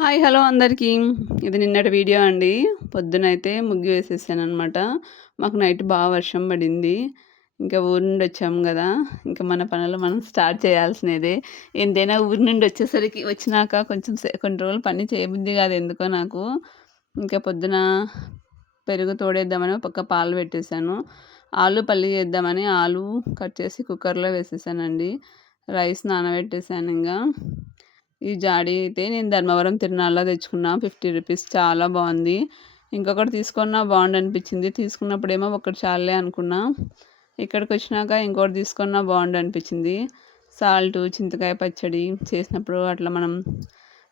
Hi hello అందరికీ. ఇది నిన్నటి వీడియో అండి. పొద్దునైతే ముగ్గు వేసేసాను అనమాట మాకు నైట్ బాగా వర్షం పడింది. ఇంకా ఊరి నుండి వచ్చాము కదా. ఇంకా మన పనులు మనం స్టార్ట్ చేయాల్సినదే. ఎంతైనా ఊరి నుండి వచ్చేసరికి వచ్చినాక కొంచెం కొన్ని రోజులు పని చేయబుద్ది కాదు ఎందుకో నాకు. ఇంకా పొద్దున పెరుగు తోడేద్దామని పక్క పాలు పెట్టేశాను. ఆలు పల్లి చేద్దామని ఆలు కట్ చేసి కుక్కర్లో వేసేసానండి. రైస్ నానబెట్టేశాను ఇంకా. ఈ జాడీ అయితే నేను ధర్మవరం తిరునాళ్ళలో తెచ్చుకున్నా. Fifty rupees. చాలా బాగుంది. ఇంకొకటి తీసుకున్నా బాగుండు అనిపించింది. తీసుకున్నప్పుడేమో ఒకటి చాలే అనుకున్నా. ఇక్కడికి వచ్చినాక ఇంకోటి తీసుకున్నా బాగుండు అనిపించింది. సాల్ట్ చింతకాయ పచ్చడి చేసినప్పుడు అట్లా మనం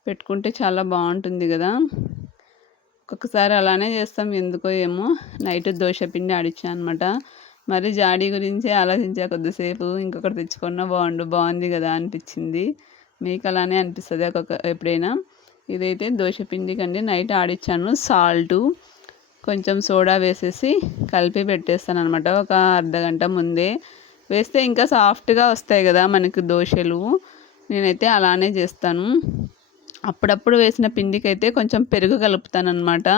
పెట్టుకుంటే చాలా బాగుంటుంది కదా. ఒక్కొక్కసారి అలానే చేస్తాం. ఎందుకో ఏమో. నైట్ దోశ పిండి ఆడిచ్చా అనమాట మరి జాడీ గురించి ఆలోచించా కొద్దిసేపు. ఇంకొకటి తెచ్చుకున్నా బాగుండు బాగుంది కదా అనిపించింది. మీకు అలానే అనిపిస్తుంది. ఒక్కొక్క ఎప్పుడైనా ఇదైతే దోశపిండి కండి నైట్ ఆడిచ్చాను. సాల్టు కొంచెం సోడా వేసేసి కలిపి పెట్టేస్తాను అనమాట ఒక అర్ధ గంట ముందే. వేస్తే ఇంకా సాఫ్ట్గా వస్తాయి కదా మనకి దోశలు. నేనైతే అలానే చేస్తాను. అప్పుడప్పుడు వేసిన పిండికి అయితే కొంచెం పెరుగు కలుపుతాను అనమాట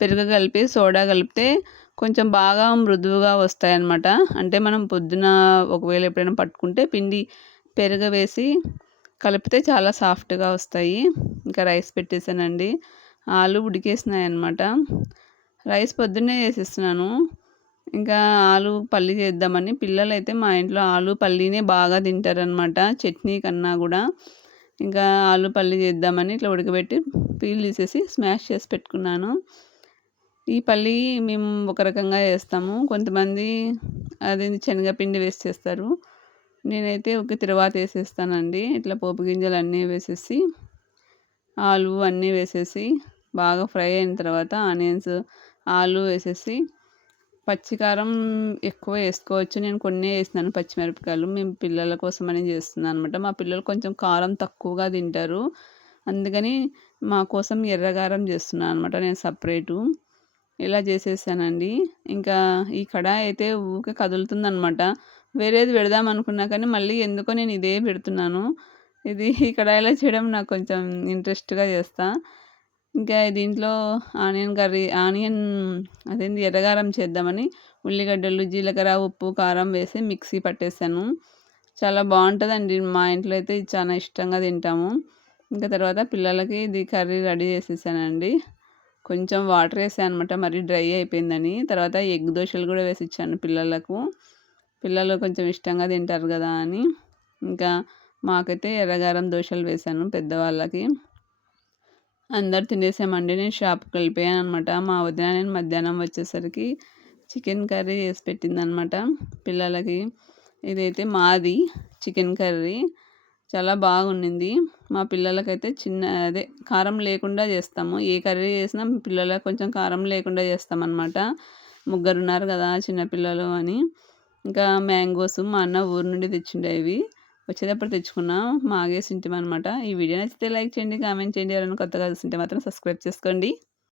పెరుగు కలిపి సోడా కలిపితే కొంచెం బాగా మృదువుగా వస్తాయి అనమాట అంటే మనం పొద్దున ఒకవేళ ఎప్పుడైనా పట్టుకుంటే పిండి పెరుగు వేసి కలిపితే చాలా సాఫ్ట్గా వస్తాయి. ఇంకా రైస్ పెట్టేసానండి. ఆలు ఉడికేసినాయి అనమాట రైస్ పొద్దున్నే చేసేస్తున్నాను. ఇంకా ఆలు పల్లి చేద్దామని పిల్లలు అయితే మా ఇంట్లో ఆలు పల్లీనే బాగా తింటారనమాట చట్నీ కన్నా కూడా. ఇంకా ఆలు పల్లి చేద్దామని ఇట్లా ఉడకబెట్టి పీల్ తీసేసి స్మాష్ చేసి పెట్టుకున్నాను. ఈ పల్లి మేము ఒక రకంగా చేస్తాము. కొంతమంది అది శనగపిండి వేసి చేస్తారు. నేనైతే ఒక తిరువాత వేసేస్తానండి. ఇట్లా పోపు గింజలు అన్నీ వేసేసి ఆలు అన్నీ వేసేసి బాగా ఫ్రై అయిన తర్వాత ఆనియన్స్ ఆలు వేసేసి పచ్చికారం ఎక్కువ వేసుకోవచ్చు. నేను కొన్ని వేసినాను పచ్చిమిరపకాయలు. మేము పిల్లల కోసం అని చేస్తున్నాను అనమాట మా పిల్లలు కొంచెం కారం తక్కువగా తింటారు. అందుకని మా కోసం ఎర్రగారం చేస్తున్నాను అనమాట నేను సపరేటు. ఇలా చేసేసానండి. ఇంకా ఈ కడాయి అయితే ఊకే కదులుతుందనమాట వేరేది పెడదాం అనుకున్నా కానీ మళ్ళీ ఎందుకో నేను ఇదే పెడుతున్నాను. ఇది ఇక్కడ కడాయిలో చేయడం నాకు కొంచెం ఇంట్రెస్ట్గా చేస్తా. ఇంకా దీంట్లో ఆనియన్ కర్రీ ఆనియన్ అదేంటి ఎర్రగారం చేద్దామని ఉల్లిగడ్డలు జీలకర్ర ఉప్పు కారం వేసి మిక్సీ పట్టేసాను. చాలా బాగుంటుందండి. మా ఇంట్లో అయితే చాలా ఇష్టంగా తింటాము. ఇంకా తర్వాత పిల్లలకి ఇది కర్రీ రెడీ చేసేసానండి. కొంచెం వాటర్ వేసాను అనమాట మరీ డ్రై అయిపోయిందని. తర్వాత ఎగ్ దోశలు కూడా వేసి ఇచ్చాను పిల్లలకు. పిల్లలు కొంచెం ఇష్టంగా తింటారు కదా అని. ఇంకా మాకైతే ఎర్రగారం దోశలు వేశాను పెద్దవాళ్ళకి. అందరు తినేసామండి నేను షాప్కి వెళ్ళిపోయాను అనమాట మా వదిన నేను మధ్యాహ్నం వచ్చేసరికి చికెన్ కర్రీ చేసి పెట్టిందనమాట పిల్లలకి. ఇదైతే మాది చికెన్ కర్రీ. చాలా బాగుండింది. మా పిల్లలకైతే చిన్న అదే కారం లేకుండా చేస్తాము. ఏ కర్రీ చేసినా పిల్లలకు కొంచెం కారం లేకుండా చేస్తామన్నమాట ముగ్గురు ఉన్నారు కదా చిన్నపిల్లలు అని. ఇంకా మ్యాంగోస్ మా అన్న ఊరు నుండి తెచ్చిండే ఇవి. వచ్చేటప్పుడు తెచ్చుకున్నాం. మాగేసి అనమాట ఈ వీడియో నచ్చితే లైక్ చేయండి కామెంట్ చేయండి. ఎవరైనా కొత్తగా చూస్తుంటే మాత్రం సబ్స్క్రైబ్ చేసుకోండి.